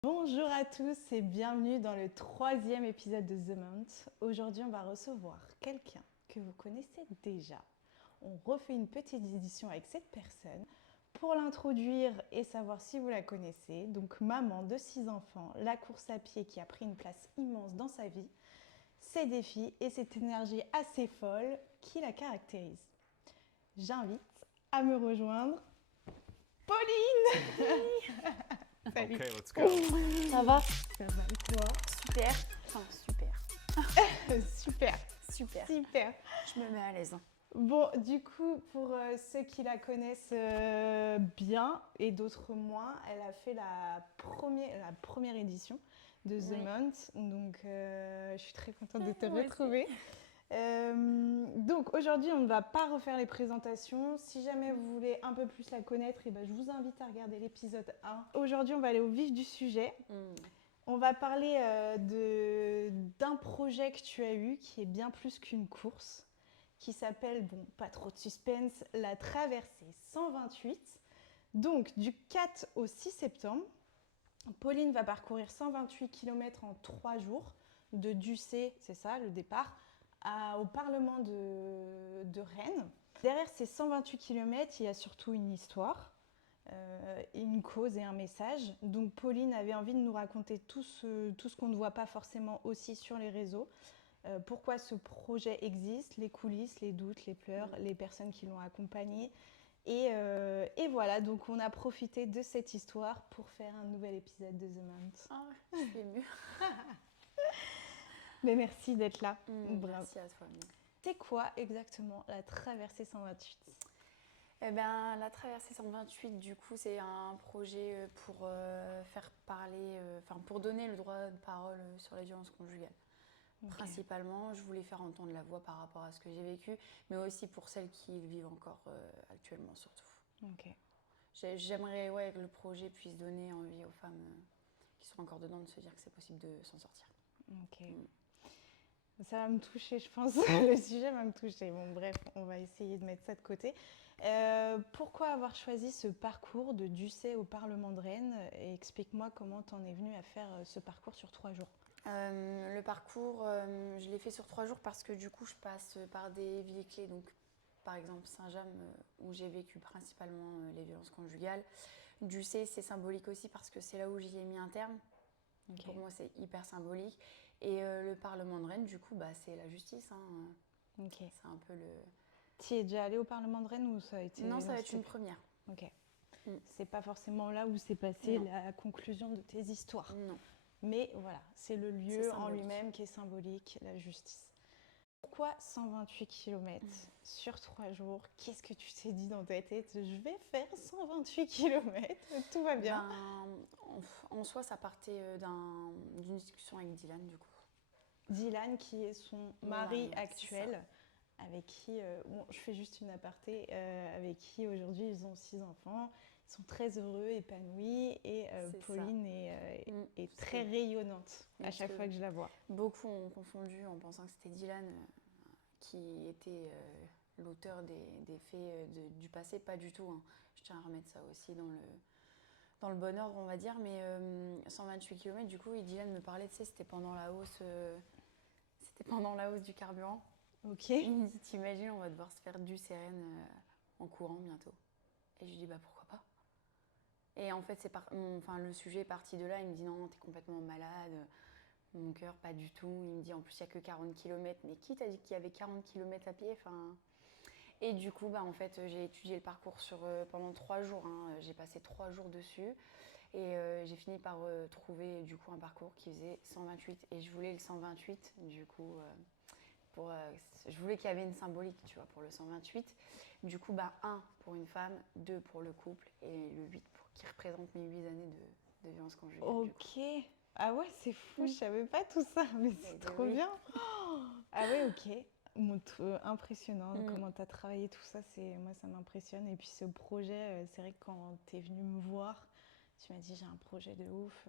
Bonjour à tous et bienvenue dans le 3e épisode de The Mount. Aujourd'hui, on va recevoir quelqu'un que vous connaissez déjà. On refait une petite édition avec cette personne pour l'introduire et savoir si vous la connaissez. Donc, maman de 6 enfants, la course à pied qui a pris une place immense dans sa vie, ses défis et cette énergie assez folle qui la caractérise. J'invite à me rejoindre Pauline. Salut. Ok, let's go. Ça va? Ça va et toi? Super. Enfin, super. Super, Super. super. Je me mets à l'aise. Bon, du coup, pour ceux qui la connaissent bien et d'autres moins, elle a fait la première édition de The Oui. Mount. Donc, je suis très contente de te Moi aussi. retrouver. Donc, aujourd'hui, on ne va pas refaire les présentations. Si jamais vous voulez un peu plus la connaître, eh ben, je vous invite à regarder l'épisode 1. Aujourd'hui, on va aller au vif du sujet. On va parler d'un projet que tu as eu qui est bien plus qu'une course, qui s'appelle, bon, pas trop de suspense, la traversée 128. Donc, du 4 au 6 septembre, Pauline va parcourir 128 km en 3 jours, de Ducé, c'est ça, le départ, au Parlement de Rennes. Derrière ces 128 km, il y a surtout une histoire. Une cause et un message. Donc Pauline avait envie de nous raconter tout ce qu'on ne voit pas forcément aussi sur les réseaux. Pourquoi ce projet existe, les coulisses, les doutes, les pleurs, les personnes qui l'ont accompagné. Et voilà, donc on a profité de cette histoire pour faire un nouvel épisode de The Mount. Ah, je suis émue. Mais merci d'être là. Bravo. Merci à toi. C'est quoi exactement la traversée 128 ? Eh bien, la traversée 128, du coup, c'est un projet pour faire parler, pour donner le droit de parole sur la violence conjugale. Ok. Principalement, je voulais faire entendre la voix par rapport à ce que j'ai vécu, mais aussi pour celles qui le vivent encore actuellement, surtout. Ok. J'aimerais que le projet puisse donner envie aux femmes qui sont encore dedans de se dire que c'est possible de s'en sortir. Ok. Ça va me toucher, je pense. Le sujet va me toucher. Bon, bref, on va essayer de mettre ça de côté. Pourquoi avoir choisi ce parcours de Ducé au Parlement de Rennes ? Et explique-moi comment t'en es venue à faire ce parcours sur 3 jours. Le parcours, je l'ai fait sur 3 jours parce que du coup, je passe par des villes clés. Donc, par exemple, Saint-James, où j'ai vécu principalement les violences conjugales. Ducé, c'est symbolique aussi parce que c'est là où j'y ai mis un terme. Ok. Pour moi, c'est hyper symbolique. Et le Parlement de Rennes, du coup, c'est la justice. Ok. C'est un peu le... Tu es déjà allée au Parlement de Rennes ou ça a été... Non, ça va être une première. Ok. Mm. C'est pas forcément là où s'est passée Non. la conclusion de tes histoires. Non. Mais voilà, c'est le lieu C'est en symbolique. lui-même qui est symbolique, la justice. Pourquoi 128 km sur 3 jours ? Qu'est-ce que tu t'es dit dans ta tête ? Je vais faire 128 km, tout va bien. En soi, ça partait d'une discussion avec Dylan, du coup. Dylan, qui est son Mon mari mari, actuel, avec qui, bon, je fais juste une aparté, avec qui aujourd'hui ils ont 6 enfants. Ils sont très heureux, épanouis et C'est Pauline est très rayonnante à chaque fois que je la vois. Beaucoup ont confondu en pensant que c'était Dylan qui était l'auteur des faits du passé. Pas du tout. Je tiens à remettre ça aussi dans le bon ordre, on va dire. Mais 128 km, du coup, et Dylan me parlait, tu sais, c'était pendant la hausse du carburant. Ok. Il me dit, t'imagines, on va devoir se faire du Rennes en courant bientôt. Et je lui dis, pourquoi pas. Et en fait, le sujet est parti de là. Il me dit, non, t'es complètement malade. Mon cœur, pas du tout. Il me dit, en plus, il n'y a que 40 km. Mais qui t'a dit qu'il y avait 40 km à pied ? Et du coup, en fait, j'ai étudié le parcours pendant 3 jours. J'ai passé 3 jours dessus. Et j'ai fini par trouver du coup un parcours qui faisait 128. Et je voulais le 128, du coup... je voulais qu'il y avait une symbolique, tu vois, pour le 128. Du coup, 1 pour une femme, 2 pour le couple et le 8 qui représente mes 8 années de violence conjugale. Ok. Ah ouais, c'est fou, je savais pas tout ça, mais c'est trop bien. Oh, ah ouais, ok. Impressionnant comment tu as travaillé tout ça, moi ça m'impressionne. Et puis ce projet, c'est vrai que quand tu es venu me voir, tu m'as dit j'ai un projet de ouf,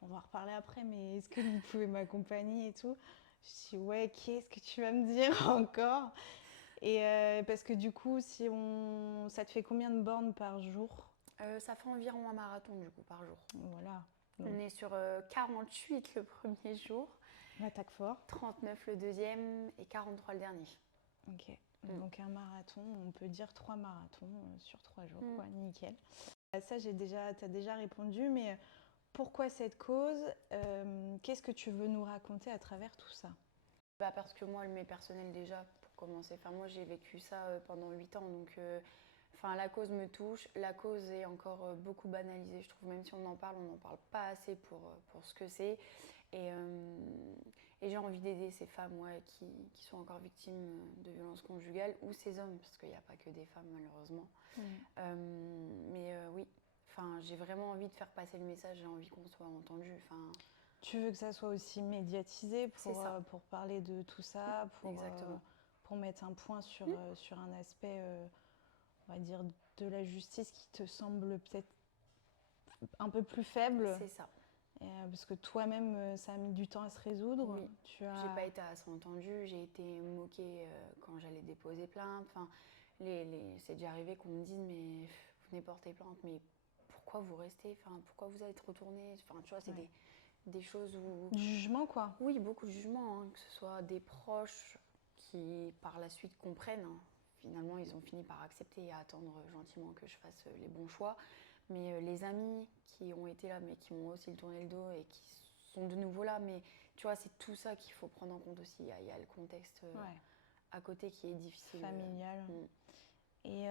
on va en reparler après, mais est-ce que vous pouvez m'accompagner et tout ? Je dis ouais, qu'est-ce que tu vas me dire encore ? Et parce que du coup, ça te fait combien de bornes par jour ? Ça fait environ un marathon du coup par jour. Voilà. Donc, On est sur 48 le premier jour, l'attaque fort. 39 le deuxième et 43 le dernier. Ok. Donc un marathon, on peut dire 3 marathons sur 3 jours, quoi, nickel. Ça, t'as déjà répondu, mais pourquoi cette cause? Qu'est-ce que tu veux nous raconter à travers tout ça? Parce que moi, mes personnels déjà, pour commencer, moi j'ai vécu ça pendant 8 ans, donc la cause me touche. La cause est encore beaucoup banalisée, je trouve, même si on en parle, on n'en parle pas assez pour ce que c'est. Et j'ai envie d'aider ces femmes qui sont encore victimes de violences conjugales, ou ces hommes, parce qu'il n'y a pas que des femmes malheureusement. Oui, j'ai vraiment envie de faire passer le message, j'ai envie qu'on soit entendu. Tu veux que ça soit aussi médiatisé ça. Pour parler de tout ça, pour mettre un point sur un aspect, on va dire, de la justice qui te semble peut-être un peu plus faible. C'est ça. Parce que toi-même, ça a mis du temps à se résoudre. Oui. J'ai pas été assez entendue, j'ai été moquée quand j'allais déposer plainte. C'est déjà arrivé qu'on me dise mais vous venez porter plainte, mais pourquoi vous restez? Pourquoi vous êtes retourné? Tu vois, c'est des choses où... Du jugement, quoi. Oui, beaucoup de jugement, que ce soit des proches qui par la suite comprennent. Finalement, ils ont fini par accepter et attendre gentiment que je fasse les bons choix. Mais les amis qui ont été là, mais qui m'ont aussi tourné le dos et qui sont de nouveau là, mais tu vois, c'est tout ça qu'il faut prendre en compte aussi. Il y a le contexte à côté qui est difficile. Familial. Et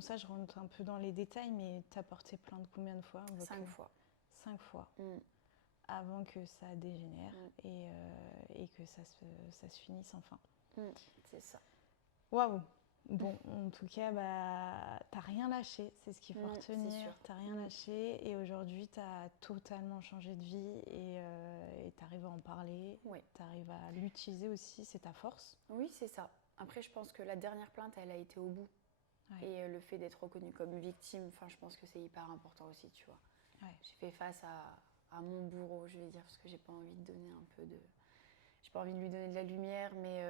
ça, je rentre un peu dans les détails, mais t'as porté plainte combien de fois? 5 fois. 5 fois. Avant que ça dégénère et que ça se finisse enfin. C'est ça. Waouh! Bon, en tout cas, t'as rien lâché, c'est ce qu'il faut retenir. T'as rien lâché et aujourd'hui, t'as totalement changé de vie et t'arrives à en parler. Oui. T'arrives à l'utiliser aussi, c'est ta force. Oui, c'est ça. Après, je pense que la dernière plainte, elle a été au bout. Ouais. Et le fait d'être reconnue comme victime, je pense que c'est hyper important aussi, tu vois. Ouais. J'ai fait face à mon bourreau, je vais dire, parce que j'ai pas envie de donner un peu de... J'ai pas envie de lui donner de la lumière, mais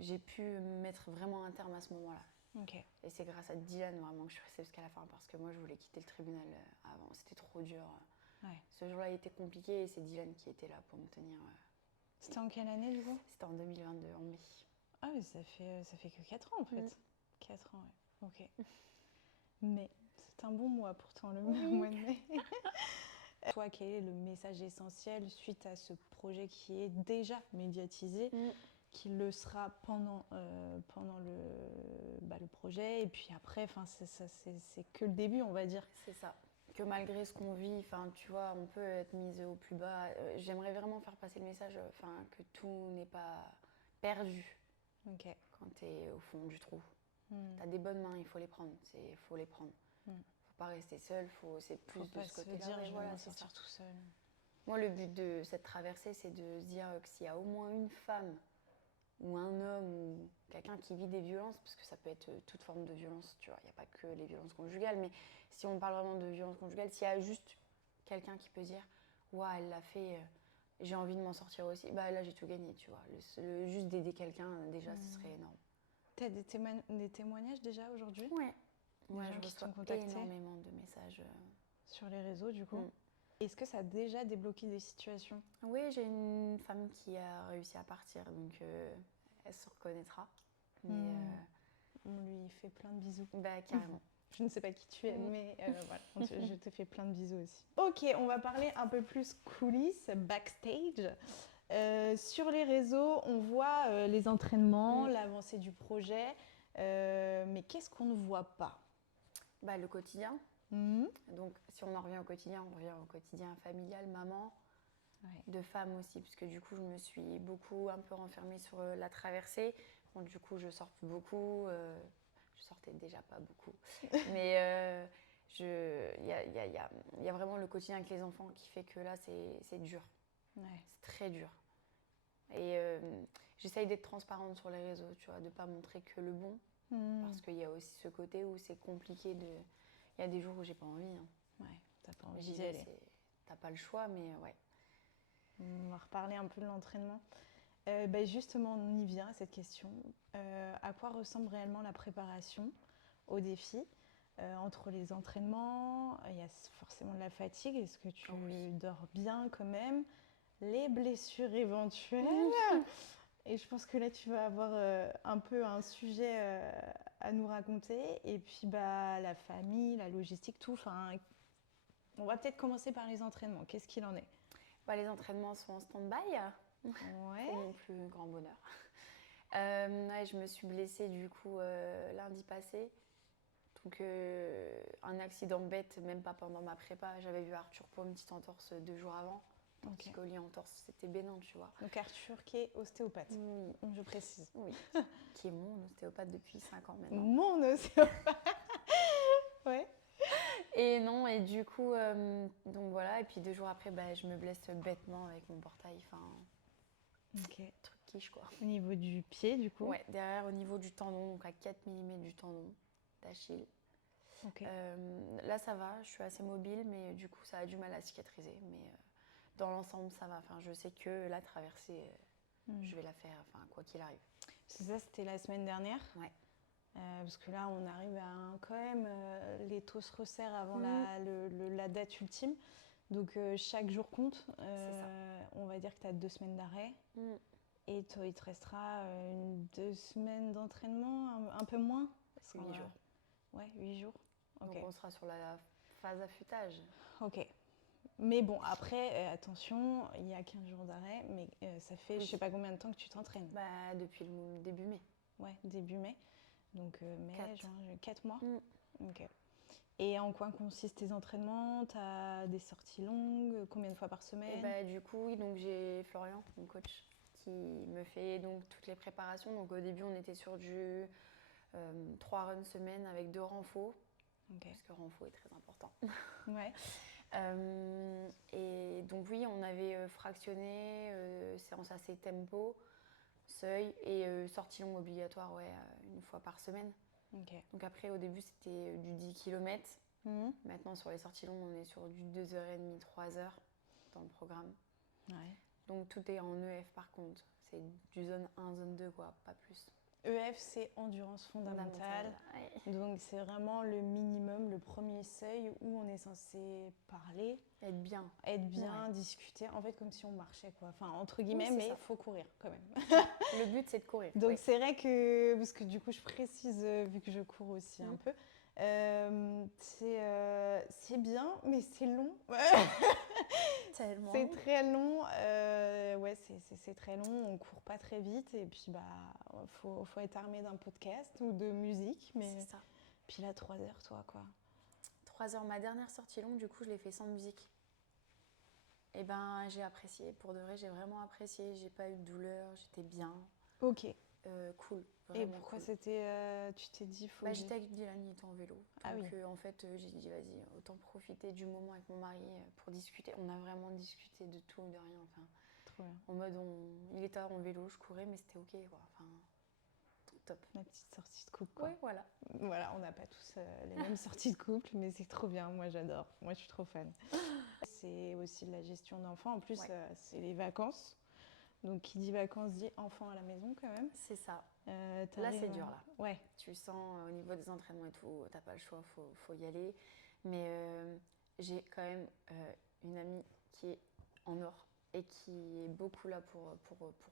j'ai pu mettre vraiment un terme à ce moment-là. Okay. Et c'est grâce à Dylan vraiment que je suis restée jusqu'à la fin, parce que moi je voulais quitter le tribunal avant, c'était trop dur. Ouais. Ce jour-là était compliqué et c'est Dylan qui était là pour me tenir. C'était en quelle année du coup? C'était en 2022, en mai. Ah mais ça fait que 4 ans en fait. 4 ans, ouais. Ok. Mais c'est un bon mois pourtant, le mois de mai. Toi, quel est le message essentiel suite à ce projet qui est déjà médiatisé, qui le sera pendant le projet, et puis après, c'est que le début, on va dire. C'est ça. Que malgré ce qu'on vit, tu vois, on peut être mise au plus bas. J'aimerais vraiment faire passer le message, que tout n'est pas perdu quand tu es au fond du trou. Tu as des bonnes mains, il faut les prendre. Faut les prendre. Faut pas rester seul, c'est plus faut de pas ce côté-là. Dire, je vais m'en sortir tout seul. Moi, le but de cette traversée, c'est de se dire que s'il y a au moins une femme ou un homme ou quelqu'un qui vit des violences, parce que ça peut être toute forme de violence, tu vois, il n'y a pas que les violences conjugales, mais si on parle vraiment de violences conjugales, s'il y a juste quelqu'un qui peut dire « Ouah, elle l'a fait, j'ai envie de m'en sortir aussi », là j'ai tout gagné, tu vois. Juste d'aider quelqu'un, déjà, ce serait énorme. Tu as des témoignages déjà aujourd'hui? Ouais. Des gens qui t'ont contacté? Énormément de messages. Sur les réseaux, du coup. Est-ce que ça a déjà débloqué des situations? Oui, j'ai une femme qui a réussi à partir, donc elle se reconnaîtra. Mais on lui fait plein de bisous. Carrément. Je ne sais pas qui tu es, mais voilà, je te fais plein de bisous aussi. Ok, on va parler un peu plus coulisses, backstage. Sur les réseaux, on voit les entraînements, l'avancée du projet, mais qu'est-ce qu'on ne voit pas? Le quotidien. Donc, si on en revient au quotidien, on revient au quotidien familial, maman, de femme aussi, parce que du coup, je me suis beaucoup un peu renfermée sur la traversée. Bon, du coup, je sors plus beaucoup. Je sortais déjà pas beaucoup. Mais il y a vraiment le quotidien avec les enfants qui fait que là, c'est dur. Ouais. C'est très dur. Et j'essaye d'être transparente sur les réseaux, tu vois, de pas montrer que le bon. Parce qu'il y a aussi ce côté où c'est compliqué de... Il y a des jours où j'ai pas envie. Ouais, t'as pas envie d'y aller. T'as pas le choix, mais ouais. On va reparler un peu de l'entraînement. Justement, on y vient à cette question. À quoi ressemble réellement la préparation au défi? entre les entraînements, il y a forcément de la fatigue. Est-ce que tu dors bien quand même? Les blessures éventuelles. Et je pense que là, tu vas avoir un peu un sujet à nous raconter. Et puis, la famille, la logistique, tout. Enfin, on va peut-être commencer par les entraînements. Qu'est-ce qu'il en est? Les entraînements sont en stand-by, Ouais. pour mon plus grand bonheur. Je me suis blessée du coup lundi passé. Donc un accident bête, même pas pendant ma prépa. J'avais vu Arthur pour une petite entorse 2 jours avant. Un petit collier entorse, c'était bénin, tu vois. Donc Arthur qui est ostéopathe, oui. Je précise. Oui, qui est mon ostéopathe depuis 5 ans maintenant. Mon ostéopathe. Ouais. Et non, et du coup, donc voilà. Et puis 2 jours après, je me blesse bêtement avec mon portail. Enfin, truc quiche quoi. Au niveau du pied, du coup? Ouais, derrière, au niveau du tendon, donc à 4 mm du tendon d'Achille. Là, ça va, je suis assez mobile, mais du coup, ça a du mal à cicatriser. Mais dans l'ensemble, ça va. Enfin, je sais que la traversée, je vais la faire, enfin, quoi qu'il arrive. Ça, c'était la semaine dernière? Ouais. Parce que là, on arrive à quand même, les taux se resserrent avant la date ultime. Donc, chaque jour compte. C'est ça. On va dire que tu as 2 semaines d'arrêt. Et il te restera 2 semaines d'entraînement, un peu moins? 8 jours. Ouais, 8 jours. Donc, on sera sur la phase affûtage. Ok. Mais bon, après, attention, il y a 15 jours d'arrêt, mais ça fait je sais pas combien de temps que tu t'entraînes? Depuis le début mai. Ouais, début mai. Donc mai, 4. juin, 4 mois. Ok. Et en quoi consistent tes entraînements? Tu as des sorties longues? Combien de fois par semaine? Du coup, oui, donc j'ai Florian, mon coach, qui me fait donc toutes les préparations. Donc au début, on était sur du 3 runs semaine avec 2 renfos. Parce que renfo est très important. Ouais. Et donc oui, on avait fractionné séance assez tempo, seuil et sortie longue obligatoire une fois par semaine. Donc après, au début, c'était du 10 km. Maintenant, sur les sorties longues, on est sur du 2h30, 3h dans le programme. Ouais. Donc tout est en EF par contre. C'est du zone 1, zone 2, quoi, pas plus. EF, c'est endurance fondamentale. Ouais. Donc c'est vraiment le minimum, le premier seuil où on est censé parler. Être bien, discuter. En fait, comme si on marchait, quoi. Enfin, entre guillemets, mais il faut courir quand même. Le but, c'est de courir. Donc c'est vrai que, parce que du coup, je précise, vu que je cours aussi un peu, c'est bien, mais c'est long. Tellement. C'est très long. C'est très long. On court pas très vite. Et puis, faut être armé d'un podcast ou de musique. Mais... C'est ça. Puis là, 3 heures, toi, quoi. 3 heures. Ma dernière sortie longue, du coup, je l'ai fait sans musique. Et j'ai apprécié. Pour de vrai, j'ai vraiment apprécié. J'ai pas eu de douleur. J'étais bien. Ok. Cool. Et pourquoi c'était... tu t'es dit... J'étais avec Dylan, il était en vélo. Donc en fait, j'ai dit, vas-y, autant profiter du moment avec mon mari pour discuter. On a vraiment discuté de tout, de rien. Enfin, trop bien. En mode, il était en vélo, je courais, mais c'était ok, quoi. Enfin, top. La petite sortie de couple, quoi. Ouais, voilà. Voilà, on n'a pas tous les mêmes sorties de couple, mais c'est trop bien. Moi, j'adore. Moi, je suis trop fan. C'est aussi de la gestion d'enfants. En plus, c'est les vacances. Donc, qui dit vacances dit enfant à la maison, quand même. C'est ça. Là, c'est dur, là. Ouais. Tu sens au niveau des entraînements et tout, t'as pas le choix, faut y aller. Mais j'ai quand même une amie qui est en or et qui est beaucoup là pour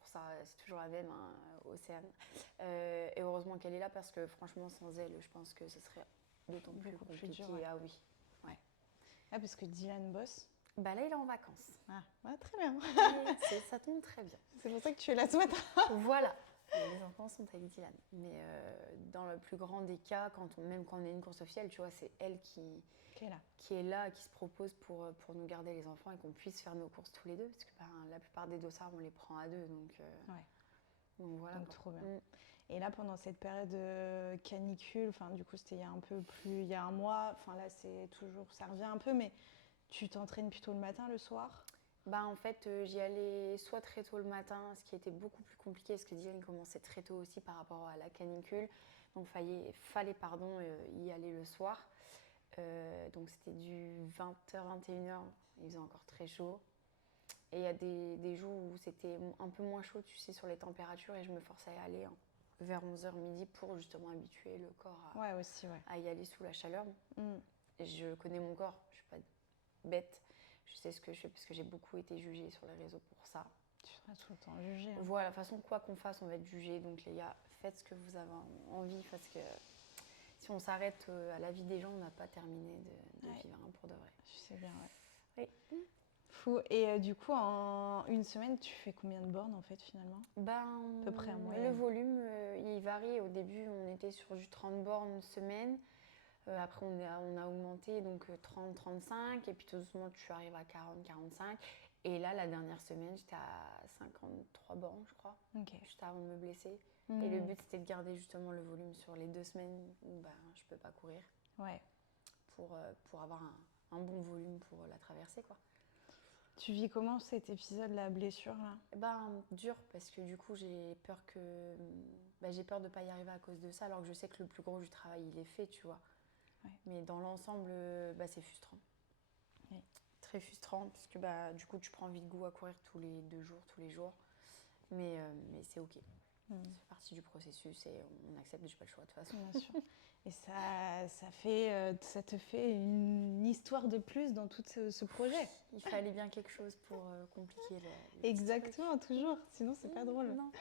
ça. C'est toujours la même, hein, Océane. Et heureusement qu'elle est là parce que franchement, sans elle, je pense que ce serait d'autant plus compliqué. Dur, Ah oui. Ouais. Ah, parce que Dylan bosse. Là, il est en vacances. Très bien. Ça tombe très bien. C'est pour ça que tu es là ce matin. Voilà. Les enfants sont avec Dylan. Mais dans le plus grand des cas, même quand on est une course officielle, tu vois, c'est elle qui est là, qui se propose pour nous garder les enfants et qu'on puisse faire nos courses tous les deux. Parce que la plupart des dossards, on les prend à 2. Donc voilà. Donc trop bien. Et là, pendant cette période canicule, du coup, c'était il y a un mois, là, c'est toujours, ça revient un peu, mais tu t'entraînes plutôt le matin, le soir? En fait, j'y allais soit très tôt le matin, ce qui était beaucoup plus compliqué parce que Dylan commençait très tôt aussi par rapport à la canicule. Donc, fallait y aller le soir. Donc, c'était du 20h, 21h. Il faisait encore très chaud. Et il y a des jours où c'était un peu moins chaud, tu sais, sur les températures et je me forçais à y aller. vers 11h midi pour justement habituer le corps à y aller sous la chaleur. Et je connais mon corps, je suis pas bête, je sais ce que je fais parce que j'ai beaucoup été jugée sur les réseaux pour ça. Tu seras tout le temps jugée. Voilà, de toute façon, quoi qu'on fasse, on va être jugé. Donc les gars, faites ce que vous avez envie parce que si on s'arrête à la vie des gens, on n'a pas terminé de vivre pour de vrai. Je sais bien, Oui. Fou. Et du coup, en une semaine, tu fais combien de bornes en fait finalement? À peu près en moyenne. Le volume, il varie. Au début, on était sur du 30 bornes une semaine. Après, on a augmenté, donc 30-35. Et puis tout doucement, tu arrives à 40-45. Et là, la dernière semaine, j'étais à 53 bornes, je crois, juste avant de me blesser. Et le but, c'était de garder justement le volume sur les 2 semaines où je peux pas courir. Pour avoir un bon volume pour la traversée, quoi. Tu vis comment cet épisode, la blessure là? Dur, parce que du coup, j'ai peur de pas y arriver à cause de ça, alors que je sais que le plus gros du travail, il est fait, tu vois. Mais dans l'ensemble, c'est frustrant. Très frustrant, parce que du coup, tu prends vite goût à courir tous les 2 jours, tous les jours. Mais c'est OK. Ça fait partie du processus et on accepte, j'ai pas le choix de toute façon. Bien sûr. Et ça te fait une histoire de plus dans tout ce projet. Il fallait bien quelque chose pour compliquer le Exactement, toujours. Sinon, c'est pas drôle. Non.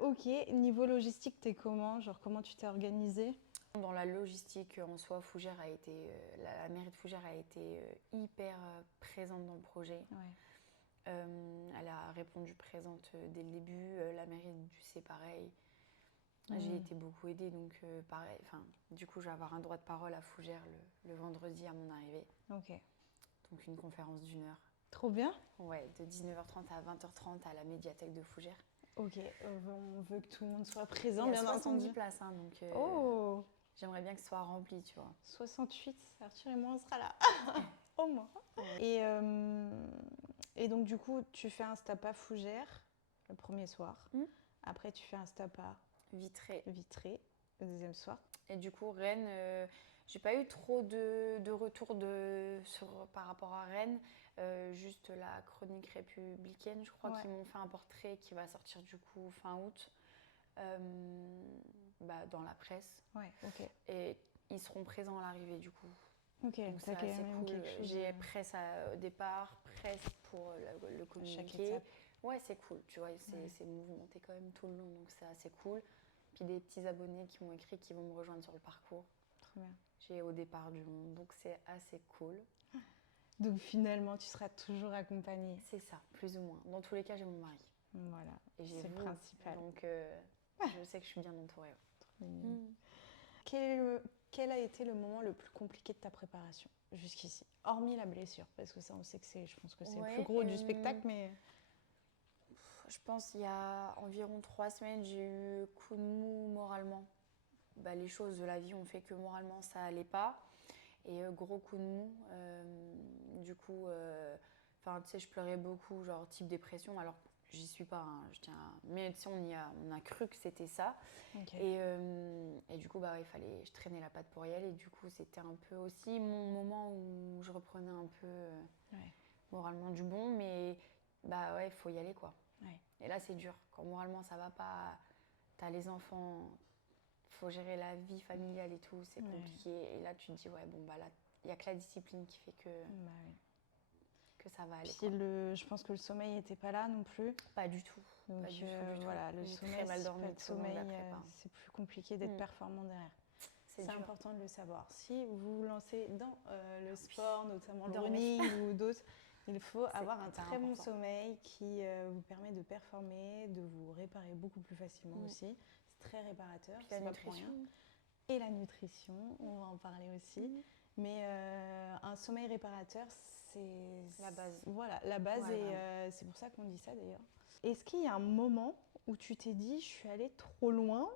OK. Niveau logistique, t'es comment? Genre, comment tu t'es organisée? Dans la logistique en soi, Fougères a été, la mairie de Fougères a été hyper présente dans le projet. Elle a répondu présente dès le début. La mairie du c'est pareil. J'ai été beaucoup aidée, donc pareil. Du coup, je vais avoir un droit de parole à Fougères le vendredi à mon arrivée. Donc une conférence d'1 heure. Trop bien. Ouais, de 19h30 à 20h30 à la médiathèque de Fougères. OK, on veut que tout le monde soit présent, bien entendu. 70 places, donc j'aimerais bien que ce soit rempli, tu vois. 68, Arthur et moi, on sera là. Au moins. Et donc, du coup, tu fais un stop à Fougères le premier soir. Après, tu fais un stop à Vitré le deuxième soir. Et du coup, Rennes, j'ai pas eu trop de retours par rapport à Rennes. Juste la chronique républicaine, je crois, qu'ils m'ont fait un portrait qui va sortir du coup fin août dans la presse. Et ils seront présents à l'arrivée du coup. Donc c'est assez cool. J'ai presse au départ, presse pour le communiqué. Ouais, c'est cool, tu vois, c'est mouvementé quand même tout le long, donc c'est assez cool. Puis des petits abonnés qui m'ont écrit qui vont me rejoindre sur le parcours. Trop bien. J'ai au départ du monde, donc c'est assez cool. Donc finalement, tu seras toujours accompagnée. C'est ça, plus ou moins. Dans tous les cas, j'ai mon mari. Voilà, c'est le principal. Donc je sais que je suis bien entourée. Quel a été le moment le plus compliqué de ta préparation jusqu'ici? Hormis la blessure, parce que ça, on sait que je pense que c'est le plus gros du spectacle, mais... Je pense qu'il y a environ 3 semaines, j'ai eu coup de mou moralement. Les choses de la vie ont fait que moralement, ça allait pas. Et gros coup de mou. Du coup, tu sais, je pleurais beaucoup, genre type dépression, alors j'y suis pas, mais tu sais, on a cru que c'était ça. Et du coup, je traînais la patte pour y aller. Du coup, c'était un peu aussi mon moment où je reprenais un peu moralement du bon, mais il faut y aller, quoi. Et là, c'est dur. Quand moralement, ça va pas, t'as les enfants, faut gérer la vie familiale et tout, c'est compliqué. Et là, tu te dis, là, il n'y a que la discipline qui fait que ça va aller. Puis je pense que le sommeil n'était pas là non plus. Pas du tout. Donc pas du tout. Voilà, le sommeil, très mal dormi, pas de sommeil, c'est plus compliqué d'être performant derrière. C'est important de le savoir. Si vous vous lancez dans le sport, notamment le running ou d'autres, il faut avoir un très bon sommeil qui vous permet de performer, de vous réparer beaucoup plus facilement aussi. C'est très réparateur. Puis la nutrition. Et la nutrition, on va en parler aussi. Mais un sommeil réparateur, c'est la base. Voilà, la base, et c'est pour ça qu'on dit ça d'ailleurs. Est-ce qu'il y a un moment où tu t'es dit, je suis allée trop loin,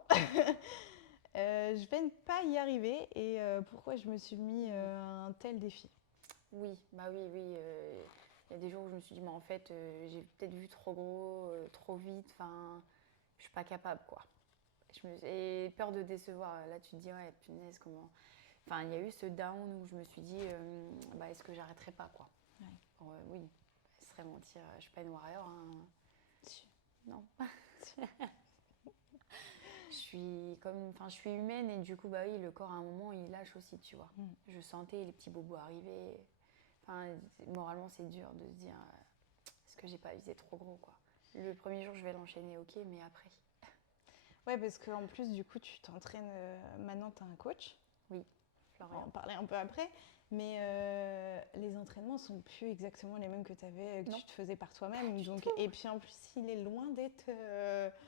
je vais ne pas y arriver, et pourquoi je me suis mis un tel défi? Oui. Il y a des jours où je me suis dit, mais en fait, j'ai peut-être vu trop gros, trop vite, je suis pas capable, quoi. J'ai peur de décevoir. Là, tu te dis, ouais, punaise, comment... il y a eu ce down où je me suis dit, est-ce que j'arrêterai pas, quoi. Oui, ce serait mentir, je suis pas une warrior. Non. Je suis humaine et du coup, bah oui, le corps à un moment, il lâche aussi, tu vois. Je sentais les petits bobos arriver. Enfin, moralement, c'est dur de se dire, est-ce que j'ai pas visé trop gros, quoi. Le premier jour, je vais l'enchaîner, ok, mais après. Ouais, parce qu'en plus, du coup, tu t'entraînes. Maintenant, tu as un coach. Oui, On va Florian. en parler un peu après. Mais les entraînements sont plus exactement les mêmes que Non. tu te faisais par toi-même. Pas du Donc, tout. et puis en plus, il est loin d'être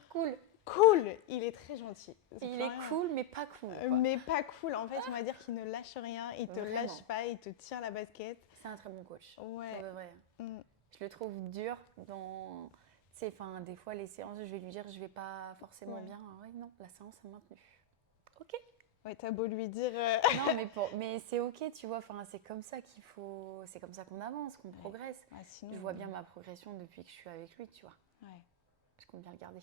Cool. cool. Il est très gentil. Il est Florian, cool, mais pas cool, quoi. mais pas cool. En fait, on va dire qu'il ne lâche rien. Il te Vraiment. lâche pas. Il te tire la basket. C'est un très bon coach. Ouais. Pour de vrai. Mm. Je le trouve dur dans... Tu sais, enfin, des fois, les séances, je vais lui dire, je vais pas forcément bien. Ah ouais, non, la séance est maintenue. Ok. Ouais, t'as beau lui dire. Non, mais c'est ok, tu vois. Enfin, c'est comme ça qu'il faut... C'est comme ça qu'on avance, qu'on progresse. Ouais, sinon, Je vois bien ma progression depuis que je suis avec lui, tu vois. Ouais. Je compte bien le garder.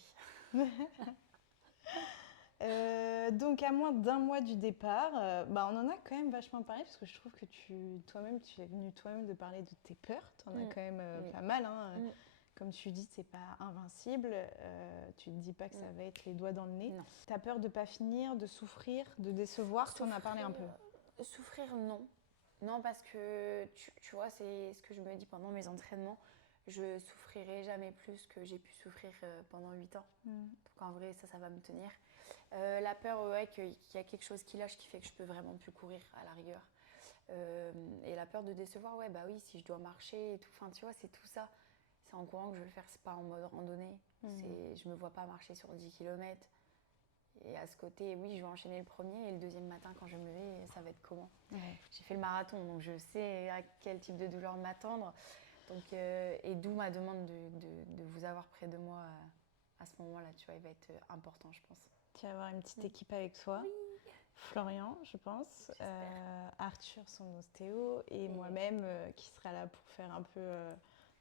Donc à moins d'un mois du départ, on en a quand même vachement parlé parce que je trouve que tu es venu toi-même de parler de tes peurs. Tu en as quand même Oui. pas mal. Hein. Mm. Comme tu dis, c'est pas invincible. Tu te dis pas que ça va être les doigts dans le nez. Non. Tu as peur de pas finir, de souffrir, de décevoir. Tu en as parlé un peu. Souffrir, non. Non, parce que tu vois, c'est ce que je me dis pendant mes entraînements. Je souffrirai jamais plus que j'ai pu souffrir pendant 8 ans. Donc en vrai, ça va me tenir. La peur, ouais, qu'il y a quelque chose qui lâche qui fait que je peux vraiment plus courir à la rigueur. Et la peur de décevoir, ouais, bah oui, si je dois marcher et tout, enfin tu vois, c'est tout ça. C'est en courant que je vais le faire, c'est pas en mode randonnée. Je me vois pas marcher sur 10 km. Et à ce côté, oui, je vais enchaîner le premier et le deuxième matin quand je me lève, ça va être comment? J'ai fait le marathon, donc je sais à quel type de douleur m'attendre. Donc, et d'où ma demande de vous avoir près de moi à ce moment-là, tu vois, il va être important, je pense. Tu vas avoir une petite équipe avec toi. Oui. Florian, je pense, Arthur, son ostéo, et moi-même qui sera là pour faire un peu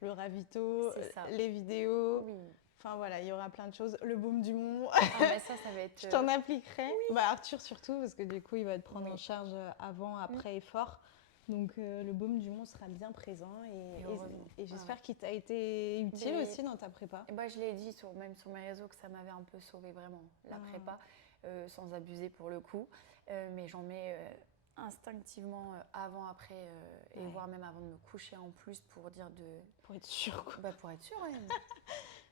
le ravito, les vidéos. Oui. Enfin voilà, il y aura plein de choses. Le baume du Mont. Ah, mais ça va être. Je t'en appliquerai. Oui. Arthur surtout, parce que du coup, il va te prendre Oui. en charge avant, après effort. Donc le baume du Mont sera bien présent et j'espère qu'il t'a été utile aussi dans ta prépa. Et bah, je l'ai dit même sur mes réseaux que ça m'avait un peu sauvé vraiment la prépa, sans abuser pour le coup. Mais j'en mets instinctivement avant, après et voire même avant de me coucher en plus pour dire de... Pour être sûre quoi. Bah, pour être sûre, ouais.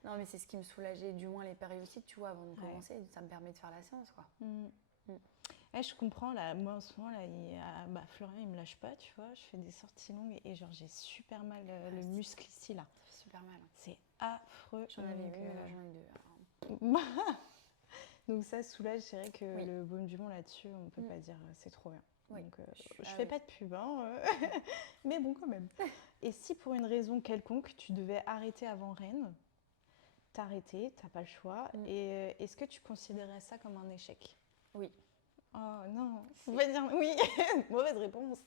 Non, mais c'est ce qui me soulageait, du moins les périocytes, tu vois, avant de commencer. Ça me permet de faire la séance, quoi. Je comprends, là, moi en ce moment, là, Florian, il me lâche pas, tu vois. Je fais des sorties longues et genre, j'ai super mal le muscle ici, là. Ça fait super mal. C'est affreux. J'en avais une, j'en ai deux. Donc ça soulage, c'est vrai que le baume du Mont là-dessus, on peut pas dire c'est trop bien. Oui. Donc je fais pas de pub, hein, mais bon quand même. Et si pour une raison quelconque, tu devais arrêter avant Rennes, t'arrêter, t'as pas le choix, et est-ce que tu considérais ça comme un échec? Oui. Oh non, faut pas dire oui, mauvaise réponse.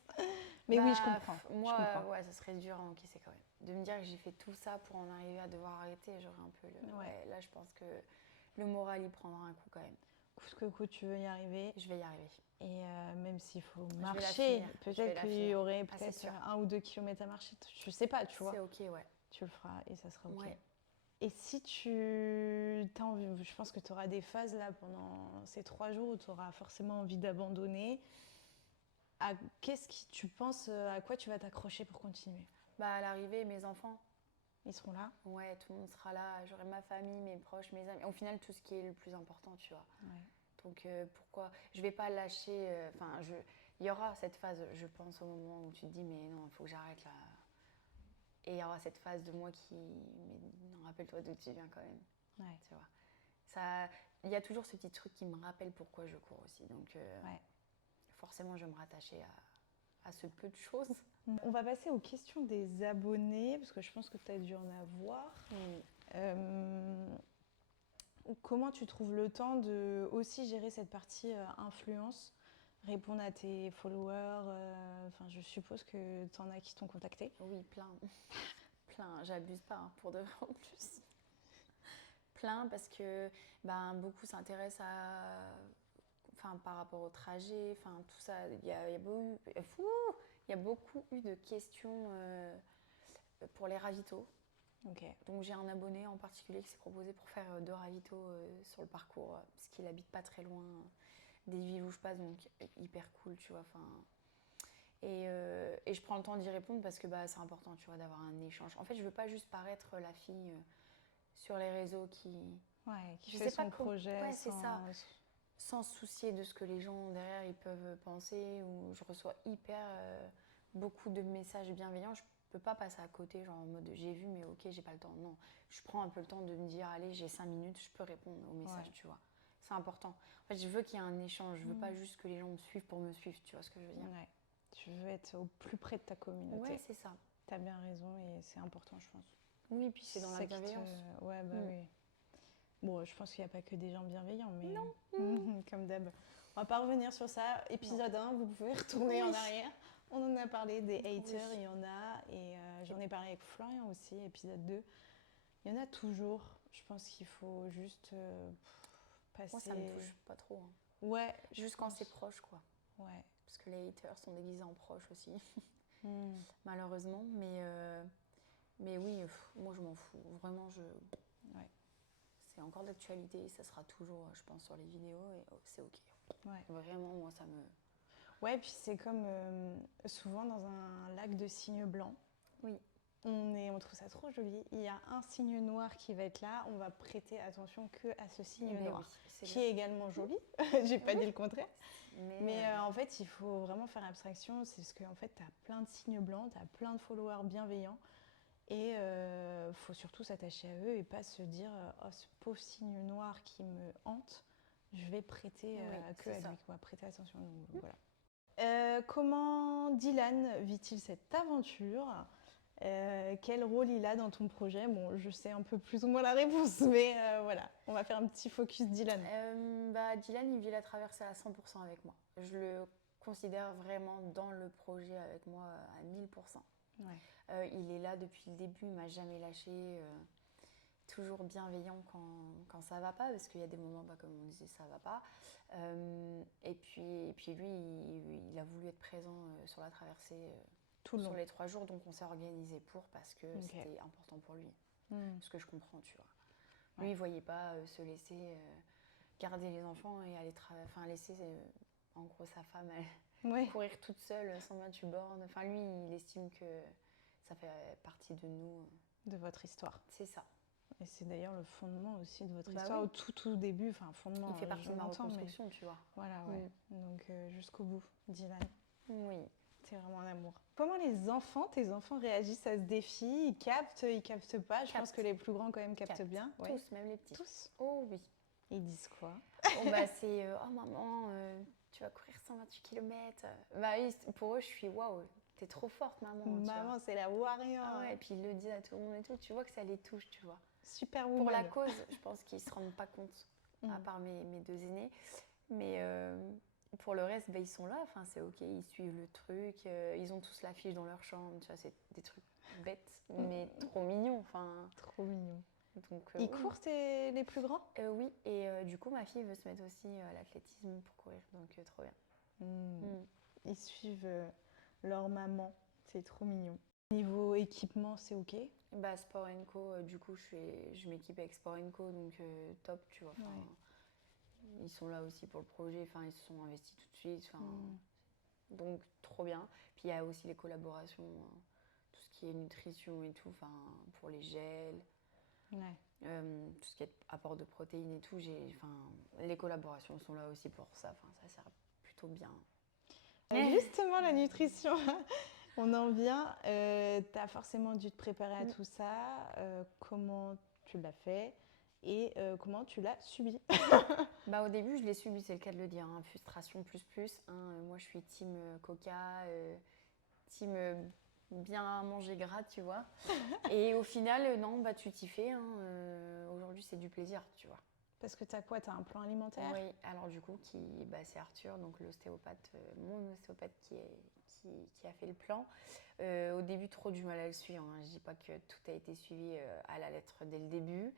Mais oui, je comprends. Moi, ouais, ça serait dur à encaisser quand même. De me dire que j'ai fait tout ça pour en arriver à devoir arrêter, j'aurais un peu le... là, je pense que le moral, il prendra un coup quand même. Coûte que coûte, tu veux y arriver. Je vais y arriver. Et même s'il faut marcher, peut-être qu'il y aurait peut-être 1 ou 2 kilomètres à marcher. Je sais pas, tu vois. C'est ok, ouais. Tu le feras et ça sera ok. Ouais. Et si tu as envie, je pense que tu auras des phases là pendant ces 3 jours où tu auras forcément envie d'abandonner. Tu penses à quoi tu vas t'accrocher pour continuer? Bah, à l'arrivée, mes enfants. Ils seront là? Ouais, tout le monde sera là. J'aurai ma famille, mes proches, mes amis. Au final, tout ce qui est le plus important, tu vois. Ouais. Donc pourquoi je vais pas lâcher. Il y aura cette phase, je pense, au moment où tu te dis mais non, il faut que j'arrête là. Et il y aura cette phase de moi qui, mais non, rappelle-toi d'où tu viens quand même. Ouais. Tu vois. Ça, il y a toujours ce petit truc qui me rappelle pourquoi je cours aussi. Donc forcément, je vais me rattacher à ce peu de choses. On va passer aux questions des abonnés parce que je pense que tu as dû en avoir. Comment tu trouves le temps de aussi gérer cette partie influence, répondre à tes followers? Je suppose que tu en as qui t'ont contacté. Oui, plein. Plein, j'abuse pas, hein, pour de vrai en plus. Plein parce que beaucoup s'intéressent par rapport au trajet, tout ça. Il y a beaucoup eu de questions pour les ravitaux. Ok. Donc j'ai un abonné en particulier qui s'est proposé pour faire 2 ravitaux sur le parcours, parce qu'il habite pas très loin des villes où je passe, donc hyper cool, tu vois. Et je prends le temps d'y répondre parce que c'est important, tu vois, d'avoir un échange. En fait, je veux pas juste paraître la fille sur les réseaux qui fait son projet ouais, c'est ça. Sans se soucier de ce que les gens derrière ils peuvent penser, ou je reçois beaucoup de messages bienveillants. Je peux pas passer à côté, genre en mode j'ai vu mais ok, j'ai pas le temps. Non, je prends un peu le temps de me dire allez, j'ai 5 minutes, je peux répondre aux messages, tu vois. C'est important. En fait, je veux qu'il y ait un échange, je veux pas juste que les gens me suivent pour me suivre, tu vois ce que je veux dire. Ouais. Tu veux être au plus près de ta communauté. Ouais, c'est ça. T'as bien raison et c'est important, je pense. Oui, et puis c'est dans la bienveillance. Ouais, oui. Bon, je pense qu'il n'y a pas que des gens bienveillants, mais non. comme d'hab. On va pas revenir sur ça. Épisode 1, vous pouvez retourner en arrière. On en a parlé des haters, il y en a. Et j'en ai parlé avec Florian aussi, épisode 2. Il y en a toujours. Je pense qu'il faut juste passer... Moi, ça me touche pas trop. Hein. Ouais. Juste quand c'est proche, quoi. Ouais. Parce que les haters sont déguisés en proches aussi. Malheureusement. Mais oui, moi, je m'en fous. Vraiment, Ouais. C'est encore d'actualité, ça sera toujours, je pense, sur les vidéos, et c'est ok. Ouais. Vraiment, moi, ça me... Ouais, puis c'est comme souvent dans un lac de cygnes blancs. Oui. On trouve ça trop joli. Il y a un cygne noir qui va être là. On va prêter attention que à ce cygne noir, qui est également joli. J'ai pas dit le contraire. Mais en fait, il faut vraiment faire abstraction. C'est parce qu'en fait, tu as plein de cygnes blancs, tu as plein de followers bienveillants. Et faut surtout s'attacher à eux et pas se dire oh, ce pauvre cygne noir qui me hante, je vais prêter que à lui, quoi, prêter attention. Donc, voilà. Comment Dylan vit-il cette aventure? Quel rôle il a dans ton projet? Bon, je sais un peu plus ou moins la réponse, mais voilà, on va faire un petit focus Dylan. Dylan, il vit la traversée à 100% avec moi. Je le considère vraiment dans le projet avec moi à 1000%. Ouais. Il est là depuis le début, il m'a jamais lâché. Toujours bienveillant quand ça va pas, parce qu'il y a des moments, comme on disait, ça va pas. Et puis lui, il a voulu être présent sur la traversée sur les 3 jours, donc on s'est organisé parce que c'était important pour lui. Ce que je comprends, tu vois. Lui, il voyait pas se laisser garder les enfants et aller laisser en gros sa femme courir toute seule sans 28 bornes. Enfin, lui, il estime que ça fait partie de nous. De votre histoire. C'est ça. Et c'est d'ailleurs le fondement aussi de votre histoire, oui. Au tout début, enfin fondement. Il fait partie de ma reconstruction, mais... tu vois. Voilà, ouais. Donc jusqu'au bout, Dylan. Oui. C'est vraiment un amour. Comment tes enfants réagissent à ce défi? Ils captent pas? Je pense que les plus grands quand même captent bien. Tous, ouais. Même les petits. Tous? Oh oui. Ils disent quoi? C'est oh maman, tu vas courir 128 km. Oui, pour eux, je suis waouh. T'es trop forte, maman. Maman, c'est la warrior. Ah ouais, et puis ils le disent à tout le monde et tout. Tu vois que ça les touche, tu vois. Super woman. Pour la cause, je pense qu'ils se rendent pas compte, à part mes 2 aînés. Mais pour le reste, ils sont là. Enfin, c'est ok, ils suivent le truc. Ils ont tous l'affiche dans leur chambre. Tu vois, c'est des trucs bêtes, mais trop mignons. Enfin, trop mignons. Donc, ils courent les plus grands? Oui, et du coup, ma fille veut se mettre aussi à l'athlétisme pour courir. Donc, trop bien. Ils suivent leur maman. C'est trop mignon. Niveau équipement, c'est ok? Sport & Co, du coup, je m'équipe avec Sport & Co, donc top, tu vois. Ils sont là aussi pour le projet, ils se sont investis tout de suite. Donc, trop bien. Puis, il y a aussi les collaborations, tout ce qui est nutrition et tout, pour les gels. Ouais. Tout ce qui est apport de protéines et tout, les collaborations sont là aussi pour ça. Ça sert plutôt bien. Justement, la nutrition, on en vient. Tu as forcément dû te préparer à tout ça. Comment tu l'as fait et comment tu l'as subi? Au début, je l'ai subi, c'est le cas de le dire. Frustration plus. Moi, je suis team coca, team bien manger gras, tu vois. Et au final, non, tu t'y fais. Aujourd'hui, c'est du plaisir, tu vois. Parce que t'as quoi? T'as un plan alimentaire? Oui, alors du coup, c'est Arthur, donc l'ostéopathe, mon ostéopathe qui a fait le plan. Au début, trop du mal à le suivre. Je dis pas que tout a été suivi à la lettre dès le début,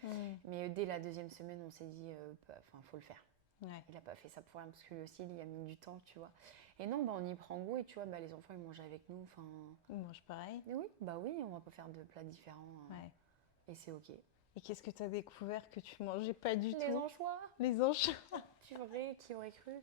mais dès la 2e semaine, on s'est dit, faut le faire. Ouais. Il n'a pas fait ça pour rien, parce que lui aussi, il y a mis du temps, tu vois. Et non, on y prend goût, et tu vois, les enfants, ils mangent avec nous. Ils mangent pareil? Oui, on va pas faire de plats différents. Ouais. Et c'est ok. Et qu'est-ce que tu as découvert que tu mangeais pas du tout? Les anchois. Les anchois. Qui aurait cru?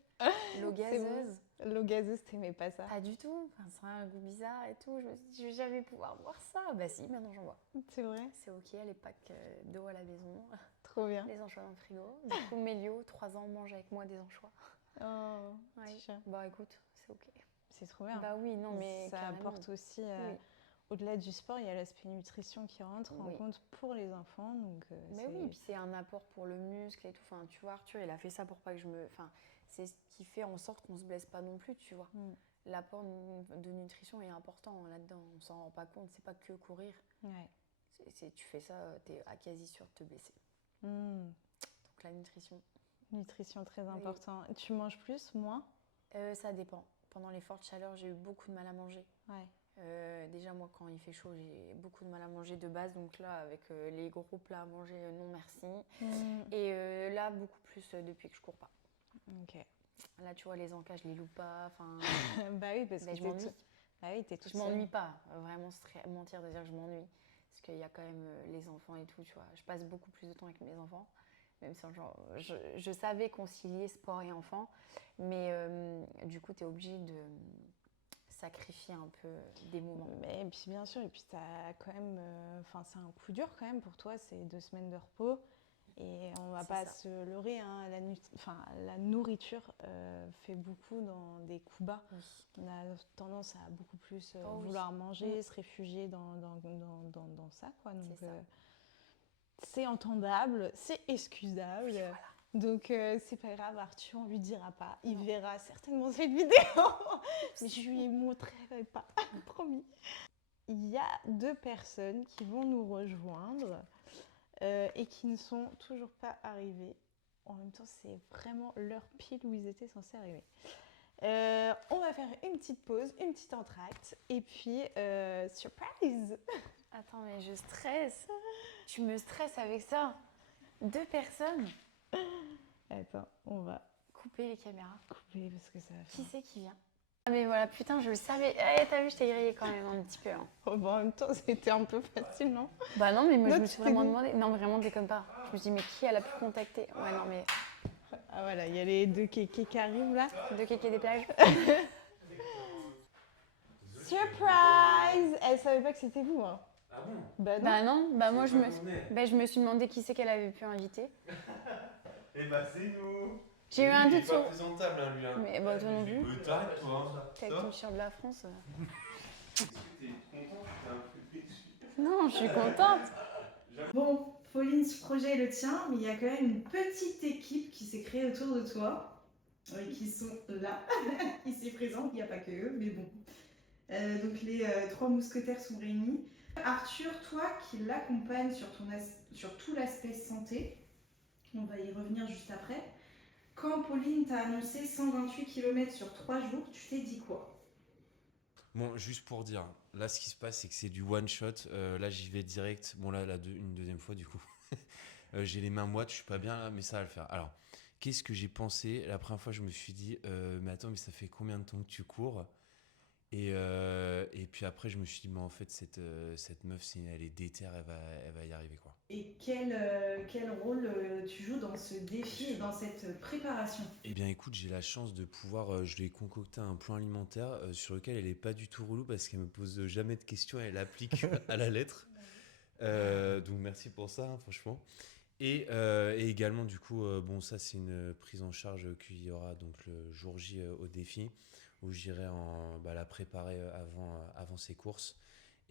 L'eau C'est bon. gazeuse. L'eau gazeuse, t'aimais pas ça? Pas du tout. Enfin, c'est un goût bizarre et tout. Je me suis dit, je vais jamais pouvoir boire ça. Bah si, maintenant j'en bois. C'est vrai? C'est ok, les packs d'eau à la maison. Trop bien. Les anchois dans le frigo. Du coup, Mélio, 3 ans, mange avec moi des anchois. Oh, Ouais. petit chat. Bah écoute, c'est ok. C'est trop bien. Bah oui, non mais ça carrément. apporte aussi, Oui. au-delà du sport, il y a l'aspect nutrition qui rentre en Oui. compte pour les enfants. Donc, Mais oui, puis c'est un apport pour le muscle et tout. Enfin, tu vois, Arthur, il a fait ça pour pas que je me... Enfin, c'est ce qui fait en sorte qu'on se blesse pas non plus, tu vois. L'apport de nutrition est important là-dedans. On s'en rend pas compte, c'est pas que courir. Ouais. Tu fais ça, t'es à quasi sûr de te blesser. Donc la nutrition. Nutrition très important. Tu manges plus, moins? Ça dépend. Pendant les fortes chaleurs, j'ai eu beaucoup de mal à manger. Ouais. Déjà, moi, quand il fait chaud, j'ai beaucoup de mal à manger de base. Donc là, avec les gros plats à manger, non merci. Et là, beaucoup plus depuis que je cours pas. Ok. Là, tu vois, les encas, je les loupe pas. Bah oui, parce que je m'ennuie. Bah oui, t'es toute Je seule. m'ennuie pas. Vraiment, ce serait mentir de dire que je m'ennuie. Parce qu'il y a quand même les enfants et tout, tu vois. Je passe beaucoup plus de temps avec mes enfants. Même si je savais concilier sport et enfants. Mais du coup, tu es obligé de sacrifier un peu des moments. Mais puis bien sûr, et puis t'as quand même... c'est un coup dur quand même pour toi, c'est 2 semaines de repos. Et on va pas se leurrer, hein, la nourriture fait beaucoup dans des coups bas. Oui. On a tendance à beaucoup plus vouloir manger, se réfugier dans ça, quoi. Donc c'est entendable, c'est excusable. Oui, voilà. Donc c'est pas grave, Arthur, on lui dira pas. Il verra certainement cette vidéo, mais je lui montrerai pas, promis. Il y a 2 personnes qui vont nous rejoindre. Et qui ne sont toujours pas arrivés. En même temps, c'est vraiment l'heure pile où ils étaient censés arriver. On va faire une petite pause, une petite entracte, et puis surprise. Attends, mais je stresse. Tu me stresses avec ça. 2 personnes. Attends, on va couper les caméras. Couper parce que ça va faire... Qui c'est qui vient? Ah mais voilà, putain, je le savais. T'as vu, je t'ai grillé quand même un petit peu. Hein. Oh, bah, en même temps, c'était un peu facile, non? Bah non, mais moi, je me suis vraiment demandé. Non, vraiment, déconne pas. Je me suis dit, mais qui elle a pu contacter? Ouais, non, mais... Ah voilà, il y a les 2 kékés qui arrivent là. 2 kékés des plages. Surprise! Elle savait pas que c'était vous, hein. Ah bon? Bah non, bah moi je me suis demandé qui c'est qu'elle avait pu inviter. Eh bah c'est nous. J'ai eu un doute sur... Il est pas présentable, hein, lui. Hein. Mais bah toi non plus. T'arrêtes, toi. T'es avec ton chien de la France. Est-ce que t'es content? T'es un peu déçu. Non, je suis contente. Bon, Pauline, ce projet est le tien, mais il y a quand même une petite équipe qui s'est créée autour de toi, qui sont là, ici présents, il n'y a pas que eux, mais bon. Donc les 3 mousquetaires sont réunis. Arthur, toi qui l'accompagne sur tout l'aspect santé, on va y revenir juste après. Quand Pauline t'a annoncé 128 km sur 3 jours, tu t'es dit quoi? Bon, juste pour dire, là ce qui se passe c'est que c'est du one shot, là j'y vais direct, bon là une deuxième fois du coup, j'ai les mains moites, je suis pas bien là mais ça va le faire. Alors, qu'est-ce que j'ai pensé? La première fois je me suis dit, mais attends mais ça fait combien de temps que tu cours? Et puis après je me suis dit, mais en fait cette meuf si elle est déterre, elle va y arriver quoi. Et quel rôle tu joues dans ce défi et dans cette préparation? Eh bien écoute, j'ai la chance de pouvoir, je lui ai concocté un plan alimentaire sur lequel elle est pas du tout relou parce qu'elle me pose jamais de questions, elle applique à la lettre. Donc merci pour ça, hein, franchement. Et également du coup, bon ça c'est une prise en charge qu'il y aura donc le jour J au défi, où j'irai la préparer avant ses courses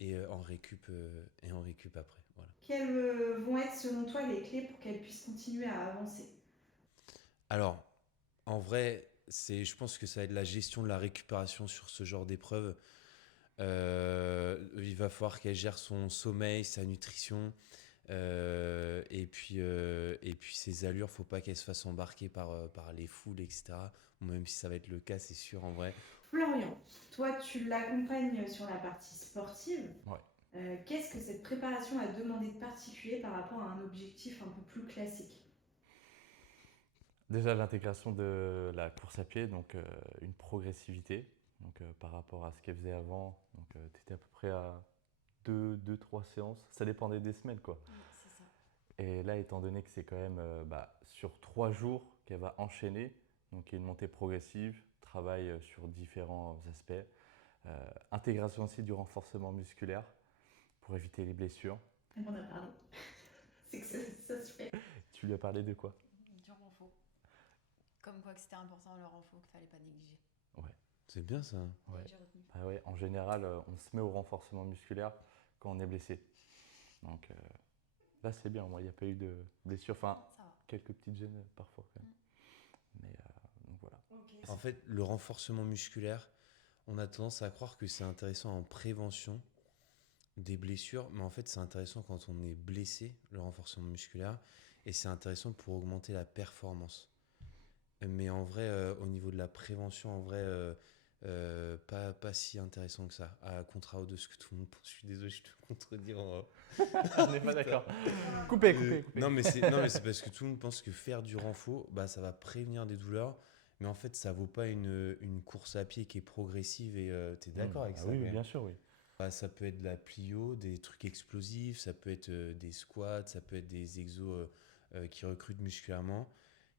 et en récup après. Voilà. Quelles vont être selon toi les clés pour qu'elle puisse continuer à avancer? Alors, en vrai, je pense que ça va être la gestion de la récupération sur ce genre d'épreuve. Il va falloir qu'elle gère son sommeil, sa nutrition, et puis ses allures. Faut pas qu'elle se fasse embarquer par les foules, etc. Même si ça va être le cas, c'est sûr en vrai. Florian, toi tu l'accompagnes sur la partie sportive. Ouais. Qu'est-ce que cette préparation a demandé de particulier par rapport à un objectif un peu plus classique? Déjà l'intégration de la course à pied, donc une progressivité par rapport à ce qu'elle faisait avant. Donc tu étais à peu près à deux, trois séances. Ça dépendait des semaines, quoi. C'est ça. Et là, étant donné que c'est quand même sur 3 jours qu'elle va enchaîner, donc il y a une montée progressive, travail sur différents aspects, intégration aussi du renforcement musculaire pour éviter les blessures. On en a parlé. C'est que ça se fait. Tu lui as parlé de quoi? Du renfo. Comme quoi que c'était important le renfo, qu'il fallait pas négliger. C'est bien ça. Ouais. J'ai retenu. Ah ouais, en général, on se met au renforcement musculaire quand on est blessé. Donc là, c'est bien, moi, il n'y a pas eu de blessure. Enfin, Ça va. quelques petites gênes parfois quand même. Mais donc voilà. En fait, le renforcement musculaire, on a tendance à croire que c'est intéressant en prévention des blessures, mais en fait, c'est intéressant quand on est blessé, le renforcement musculaire, et c'est intéressant pour augmenter la performance. Mais en vrai, au niveau de la prévention, en vrai, pas si intéressant que ça. À contrario de ce que tout le monde pense. Je suis désolé, je te contredire. On n'est pas d'accord. Coupez. Non, mais c'est parce que tout le monde pense que faire du renfo, bah, ça va prévenir des douleurs. Mais en fait, ça vaut pas une course à pied qui est progressive. Et tu es d'accord avec ça? Oui, quand même bien sûr, oui. Bah, ça peut être de la plio, des trucs explosifs, ça peut être des squats, ça peut être des exos qui recrutent musculairement,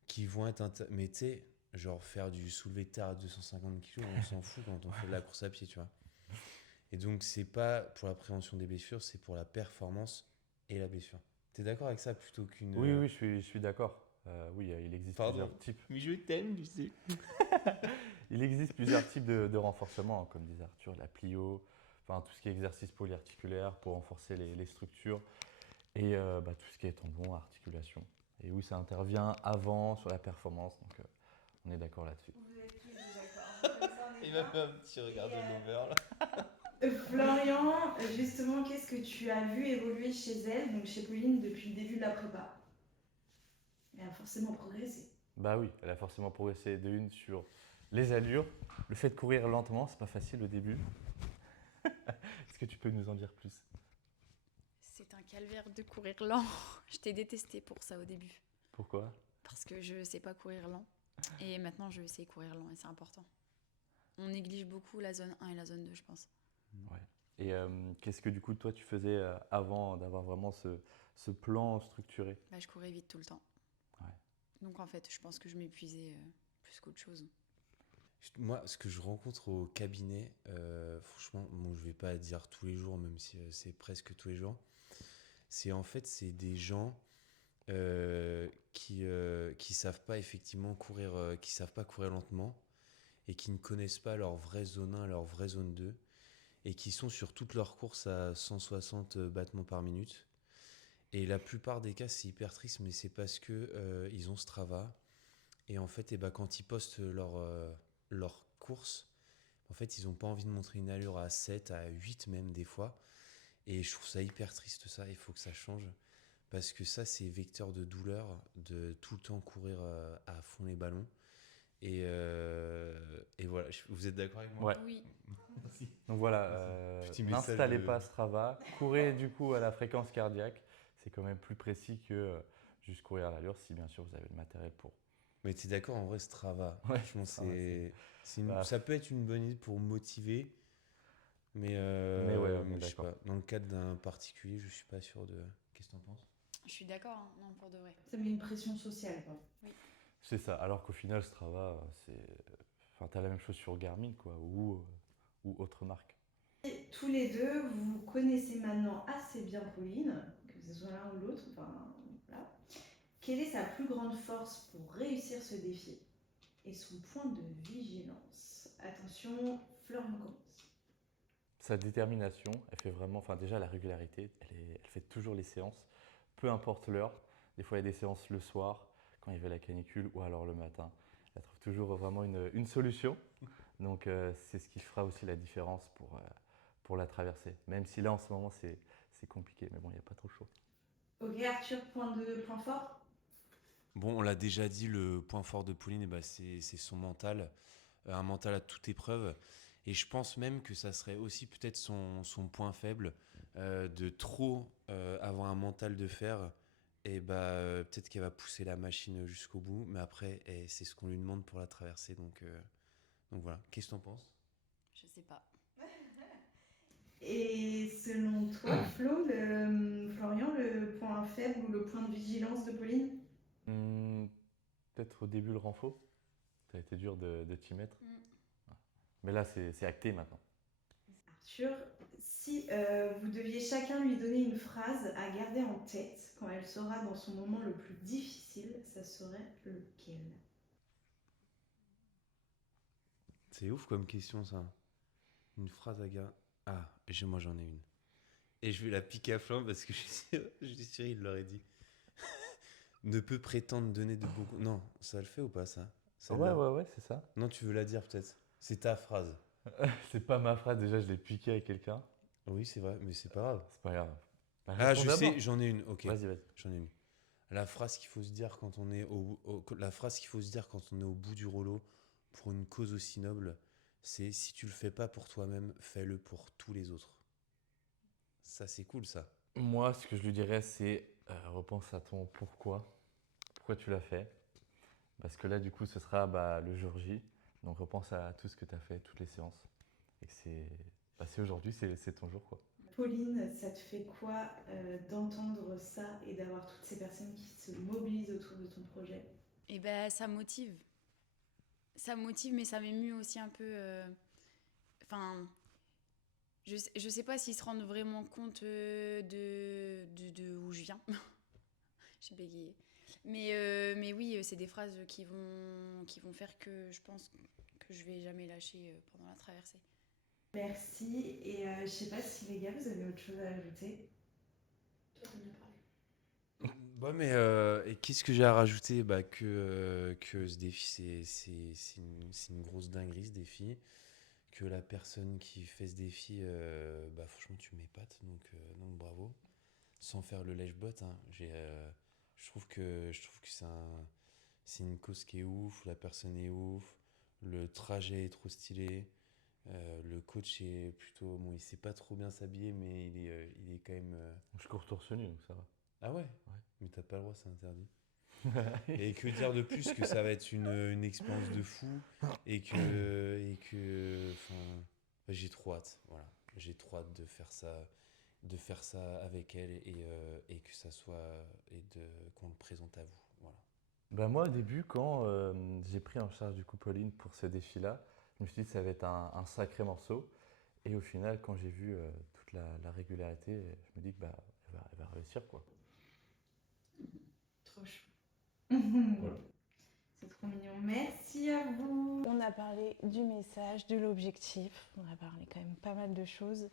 qui vont être... Mais tu sais, genre faire du soulevé de terre à 250 kg, on s'en fout quand on fait de la course à pied, tu vois. Et donc, c'est pas pour la prévention des blessures, c'est pour la performance et la blessure. T'es d'accord avec ça plutôt qu'une... Oui, je suis d'accord. Oui, il existe Pardon. plusieurs types. Mais je t'aime, tu sais. Il existe plusieurs types de renforcement, hein, comme disait Arthur, la plio, enfin tout ce qui est exercice polyarticulaire pour renforcer les structures, et tout ce qui est tendons, articulation. Et oui, ça intervient avant sur la performance, donc on est d'accord là-dessus. Vous êtes tous d'accord. Il m'a fait un petit regard de lover là. Florian, justement, qu'est-ce que tu as vu évoluer chez elle, donc chez Pauline, depuis le début de la prépa? Elle a forcément progressé. Bah oui, elle a forcément progressé de une sur les allures, le fait de courir lentement, c'est pas facile au début. Est-ce que tu peux nous en dire plus? C'est un calvaire de courir lent. Je t'ai détesté pour ça au début. Pourquoi? Parce que je sais pas courir lent. Et maintenant, je sais courir lent et c'est important. On néglige beaucoup la zone 1 et la zone 2, je pense. Ouais. Et qu'est-ce que du coup toi tu faisais avant d'avoir vraiment ce plan structuré? Bah, je courais vite tout le temps. Ouais. Donc en fait, je pense que je m'épuisais plus qu'autre chose. Moi, ce que je rencontre au cabinet, franchement, bon, je vais pas dire tous les jours, même si c'est presque tous les jours, c'est en fait, c'est des gens qui savent pas effectivement courir, qui savent pas courir lentement et qui ne connaissent pas leur vraie zone 1, leur vraie zone 2 et qui sont sur toutes leurs courses à 160 battements par minute. Et la plupart des cas, c'est hyper triste, mais c'est parce que ils ont Strava et en fait, quand ils postent leur course, en fait, ils ont pas envie de montrer une allure à 7, à 8 même des fois. Et je trouve ça hyper triste ça, il faut que ça change. Parce que ça, c'est vecteur de douleur, de tout le temps courir à fond les ballons. Et voilà, vous êtes d'accord avec moi? Ouais. Oui. Donc voilà, Petit message n'installez de- pas Strava, courez du coup à la fréquence cardiaque, c'est quand même plus précis que juste courir à l'allure si bien sûr vous avez le matériel pour. Mais t'es d'accord, en vrai, Strava, Ouais, franchement, Strava, Bah, ça peut être une bonne idée pour motiver, mais ouais, on est je sais d'accord. pas, dans le cadre d'un particulier, je suis pas sûr de... Qu'est-ce que t'en penses? Je suis d'accord, hein. Non, pour de vrai. Ça met une pression sociale, quoi. C'est ça, alors qu'au final Strava, enfin, t'as la même chose sur Garmin quoi, ou autre marque. Et tous les deux, vous connaissez maintenant assez bien Pauline, que ce soit l'un ou l'autre, enfin, voilà. Quelle est sa plus grande force pour réussir ce défi et son point de vigilance? Attention, Florian commence. Sa détermination, elle fait vraiment, enfin déjà la régularité, elle fait toujours les séances, peu importe l'heure. Des fois il y a des séances le soir, quand il y avait la canicule, ou alors le matin. Elle trouve toujours vraiment une solution. Donc c'est ce qui fera aussi la différence pour la traversée. Même si là en ce moment c'est compliqué, mais bon, il n'y a pas trop chaud. Ok, Arthur, point fort? Bon, on l'a déjà dit, le point fort de Pauline, c'est son mental, un mental à toute épreuve. Et je pense même que ça serait aussi peut-être son point faible, de trop avoir un mental de fer. Et peut-être qu'elle va pousser la machine jusqu'au bout, mais après, c'est ce qu'on lui demande pour la traverser. Donc voilà. Qu'est-ce que t'en penses? Je sais pas. Et selon toi, Florian, le point faible ou le point de vigilance de Pauline? Peut-être au début le renfort. Ça a été dur de t'y mettre. Mm. Ouais. Mais là, c'est acté maintenant. Arthur, si vous deviez chacun lui donner une phrase à garder en tête quand elle sera dans son moment le plus difficile, ça serait lequel? C'est ouf comme question, ça. Une phrase à gars. Ah, moi j'en ai une. Et je vais la piquer à flanc parce que je suis sûr, il l'aurait dit. Ne peut prétendre donner de beaucoup. Non, ça le fait ou pas, ça? Celle-là. Ouais, c'est ça. Non, tu veux la dire peut-être. C'est ta phrase. C'est pas ma phrase, déjà, je l'ai piqué à quelqu'un. Oui, c'est vrai, mais c'est pas grave. C'est pas grave. Bah, Ah, réponds je d'abord. sais, j'en ai une. Ok, Vas-y. j'en ai une. La phrase qu'il faut se dire quand on est la phrase qu'il faut se dire quand on est au bout du rouleau pour une cause aussi noble, c'est si tu le fais pas pour toi-même, fais-le pour tous les autres. Ça, c'est cool, ça. Moi, ce que je lui dirais, c'est repense à ton pourquoi. Pourquoi tu l'as fait. Parce que là, du coup, ce sera le jour J. Donc, repense à tout ce que tu as fait, toutes les séances. Et que c'est aujourd'hui, c'est ton jour, quoi. Pauline, ça te fait quoi d'entendre ça et d'avoir toutes ces personnes qui se mobilisent autour de ton projet? Et ben ça motive. Ça motive, mais ça m'émue aussi un peu. Enfin, je sais pas s'ils se rendent vraiment compte de où je viens. J'ai bégayé. Mais oui, c'est des phrases qui vont faire que je pense que je vais jamais lâcher pendant la traversée. Merci. Et je sais pas si les gars, vous avez autre chose à ajouter? Toi, t'en as parlé. Ouais, mais et qu'est-ce que j'ai à rajouter? Que ce défi, c'est une grosse dinguerie, ce défi. Que la personne qui fait ce défi, franchement, tu m'épates, donc bravo. Sans faire le lèche-bot, hein, je trouve que c'est une cause qui est ouf, la personne est ouf, le trajet est trop stylé, le coach est plutôt, bon, il sait pas trop bien s'habiller, mais il est quand même. Je cours torse nu, donc ça va. Ah ouais? Mais t'as pas le droit, c'est interdit. Et que dire de plus que ça va être une expérience de fou enfin, j'ai trop hâte, voilà. J'ai trop hâte de faire ça avec elle et que ça soit qu'on le présente à vous, voilà. Moi, au début, quand j'ai pris en charge du coup Pauline pour ce défi-là, je me suis dit que ça va être un sacré morceau. Et au final, quand j'ai vu toute la régularité, je me dis que elle va réussir, quoi. Trop chou. Voilà. C'est trop mignon. Merci à vous. On a parlé du message, de l'objectif. On a parlé quand même pas mal de choses.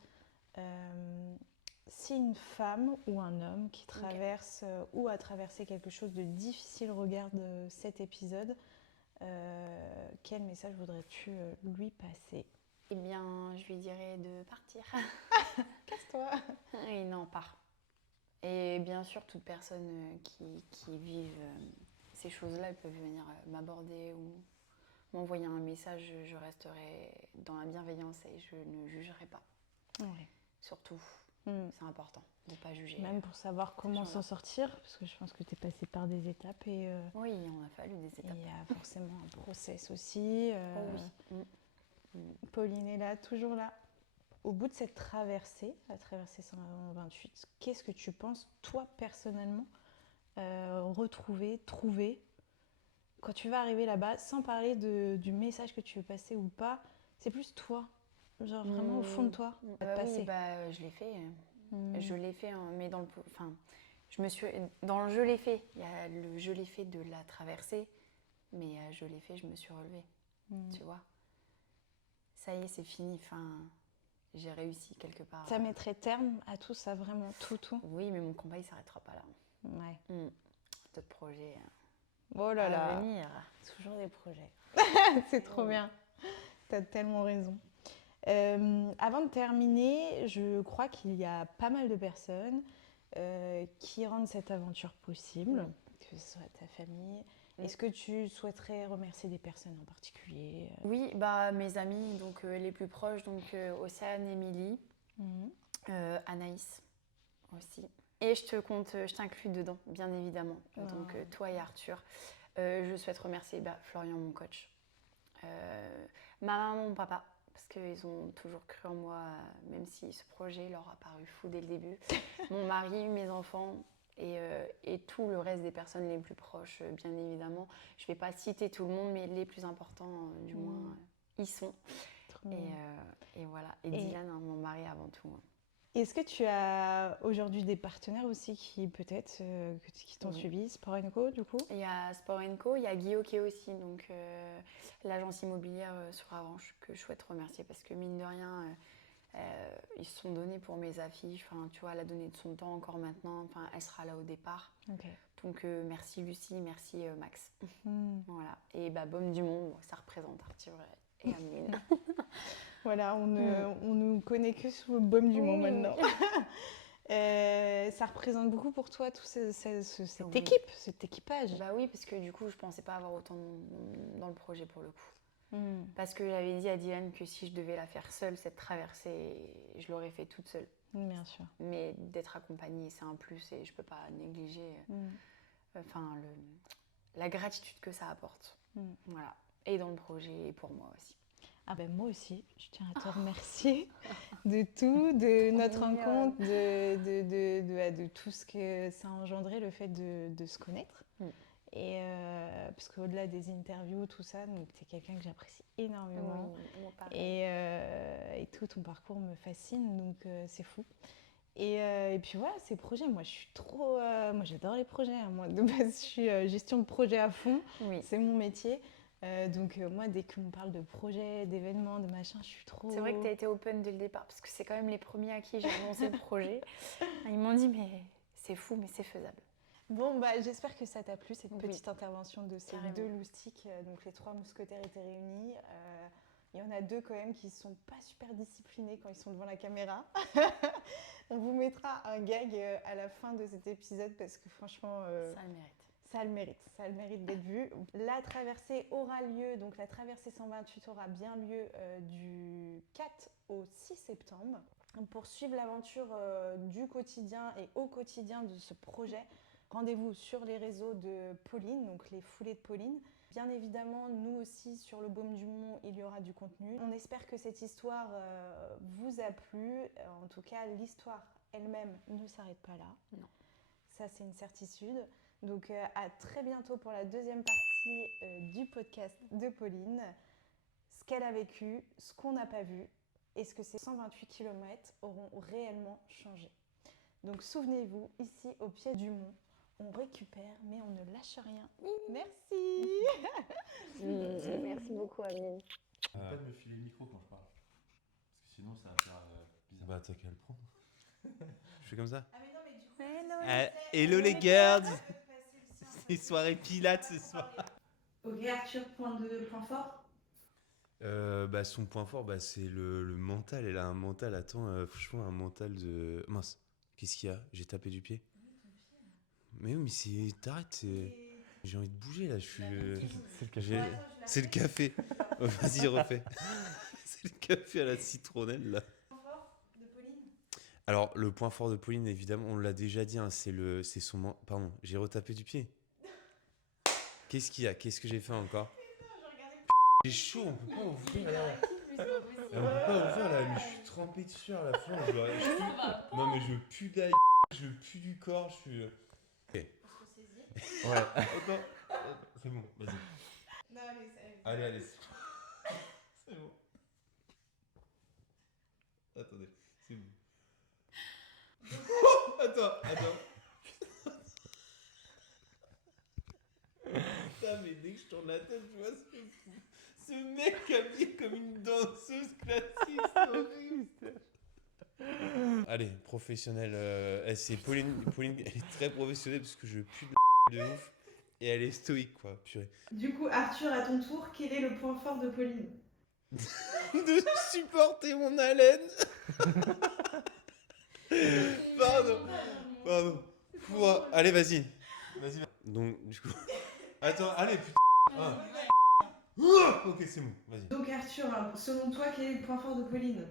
Si une femme ou un homme qui traverse ou a traversé quelque chose de difficile regarde cet épisode, quel message voudrais-tu lui passer? Eh bien, je lui dirais de partir. Casse-toi. Et non, pars. Et bien sûr, toute personne qui vive ces choses-là, ils peuvent venir m'aborder ou m'envoyer un message. Je resterai dans la bienveillance et je ne jugerai pas. Ouais. Surtout, c'est important de ne pas juger. Même pour savoir comment s'en sortir, parce que je pense que tu es passée par des étapes. Oui, on a fallu des étapes. Il y a forcément un process aussi. Oui. Pauline est là, toujours là. Au bout de cette traversée, la traversée 128, qu'est-ce que tu penses, toi, personnellement, trouver quand tu vas arriver là-bas, sans parler du message que tu veux passer ou pas, c'est plus toi, genre vraiment au fond de toi, à te passer. Oui, je l'ai fait. Je l'ai fait, mais dans le je l'ai fait. Il y a le je l'ai fait de la traversée, mais je l'ai fait, je me suis relevée. Tu vois. Ça y est, c'est fini. Enfin, j'ai réussi quelque part. Ça mettrait terme à tout ça, vraiment, tout. Oui, mais mon combat, il s'arrêtera pas là. Ouais. D'autres projets oh là là. à venir. Toujours des projets. C'est trop bien. T'as tellement raison. Avant de terminer, je crois qu'il y a pas mal de personnes qui rendent cette aventure possible, que ce soit ta famille. Est-ce que tu souhaiterais remercier des personnes en particulier? Oui, mes amis donc, les plus proches, donc Océane, Émilie, Anaïs aussi. Et je t'inclus dedans, bien évidemment. Donc toi et Arthur. Je souhaite remercier Florian, mon coach. Ma maman, mon papa, parce parce qu'ils ont toujours cru en moi, même si ce projet leur a paru fou dès le début. Mon mari, mes enfants et tout le reste des personnes les plus proches, bien évidemment. Je ne vais pas citer tout le monde, mais les plus importants, du moins, y sont. Et voilà. Et Dylan, hein, mon mari avant tout. Est-ce que tu as aujourd'hui des partenaires aussi qui peut-être qui t'ont suivi, Sport & Co du coup? Il y a Sport & Co, il y a Guy Hockey aussi, donc l'agence immobilière sur Avanche que je souhaite remercier parce que mine de rien, ils se sont donnés pour mes affiches. Enfin, tu vois, elle a donné de son temps encore maintenant. Enfin, elle sera là au départ. Okay. Donc merci Lucie, merci Max. Voilà. Et Baume du Monde, ça représente Arthur et Ameline. Voilà, on ne connaît que sous le Baume du Monde maintenant. Ça représente beaucoup pour toi, toute cette équipe, cet équipage. Bah oui, parce que du coup, je pensais pas avoir autant dans le projet pour le coup. Parce que j'avais dit à Dylan que si je devais la faire seule, cette traversée, je l'aurais fait toute seule. Bien sûr. Mais d'être accompagnée, c'est un plus et je peux pas négliger la gratitude que ça apporte. Voilà. Et dans le projet et pour moi aussi. Ah ben moi aussi, je tiens à te remercier de tout, de notre rencontre, de tout ce que ça a engendré, le fait de se connaître. Et parce qu'au-delà des interviews, tout ça, tu es quelqu'un que j'apprécie énormément. Et tout ton parcours me fascine, donc c'est fou. Et puis voilà, ces projets, moi je suis trop... moi j'adore les projets, hein. Moi de base je suis gestion de projet à fond, c'est mon métier. Donc moi dès qu'on parle de projets, d'événements, de machin, je suis trop... C'est vrai que tu as été open dès le départ, parce que c'est quand même les premiers à qui j'ai annoncé le projet. Ils m'ont dit mais c'est fou, mais c'est faisable. Bon j'espère que ça t'a plu, cette petite intervention de ces deux loustiques. Donc les 3 mousquetaires étaient réunis. Il y en a 2 quand même qui ne sont pas super disciplinés quand ils sont devant la caméra. On vous mettra un gag à la fin de cet épisode parce que franchement... Ça le mérite. Ça le mérite d'être vu. La traversée aura lieu, donc la traversée 128 aura bien lieu du 4 au 6 septembre. Pour suivre l'aventure du quotidien et au quotidien de ce projet, rendez-vous sur les réseaux de Pauline, donc les foulées de Pauline. Bien évidemment, nous aussi, sur le Baume du Mont, il y aura du contenu. On espère que cette histoire vous a plu. En tout cas, l'histoire elle-même ne s'arrête pas là. Non. Ça, c'est une certitude. Donc, à très bientôt pour la deuxième partie du podcast de Pauline. Ce qu'elle a vécu, ce qu'on n'a pas vu, et ce que ces 128 km auront réellement changé. Donc, souvenez-vous, ici, au pied du mont, on récupère, mais on ne lâche rien. Merci. Merci beaucoup, Ameline. Pas de me filer le micro quand je parle. Parce que sinon, ça va faire bizarre. Bah, t'as qu'à le prendre. Je fais comme ça. Ah, mais non, mais du coup, hello les girls. C'est soirée pilates ce soir. Ok, Arthur, point fort. Son point fort, c'est le mental. Elle a un mental, franchement, un mental de... Mince, qu'est-ce qu'il y a? J'ai tapé du pied. Mais oui, mais t'arrêtes, j'ai envie de bouger là, je suis... C'est le café. Oh, vas-y, refais. C'est le café à la citronnelle là. Alors, le point fort de Pauline, évidemment, on l'a déjà dit, hein, c'est son... Pardon, j'ai retapé du pied. Qu'est-ce qu'il y a? Qu'est-ce que j'ai fait encore? J'ai chaud, on peut pas ouvrir là. On peut pas ouvrir là, mais je suis trempé de sueur à la fin. Non mais je pue d'ail, je pue du corps, je suis... Ok. Ouais. Attends, c'est bon, vas-y. Non, Allez. C'est bon. Attendez, c'est bon. Attends. Putain, mais dès que je tourne la tête, je vois ce mec habillé comme une danseuse classique, c'est horrible. Allez, professionnel. C'est Pauline, elle est très professionnelle parce que je pue de ouf. Et elle est stoïque, quoi, purée. Du coup, Arthur, à ton tour, quel est le point fort de Pauline? De supporter mon haleine. Pardon. Allez, vas-y. Donc, du coup... Attends, allez, putain. Ok, c'est bon, vas-y. Donc Arthur, selon toi, quel est le point fort de Pauline?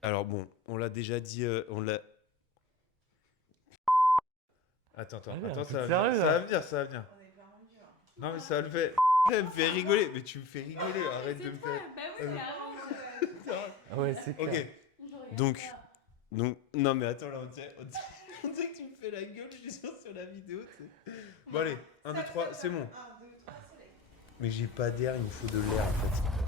Alors bon, on l'a déjà dit, on l'a... Attends, ça va venir. On est pas rendu, hein. Non mais ça va le faire. Elle me fait rigoler, mais tu me fais rigoler, arrête de me faire... Bah oui, c'est avant. Ouais, c'est clair. Ok. Donc, non mais attends là, on dirait que tu me fais la gueule, je suis sûr sur la vidéo. Tu sais. Bon allez, 1, 2, 3, c'est bon. 1, 2, 3, soleil. Mais j'ai pas d'air, il me faut de l'air en fait.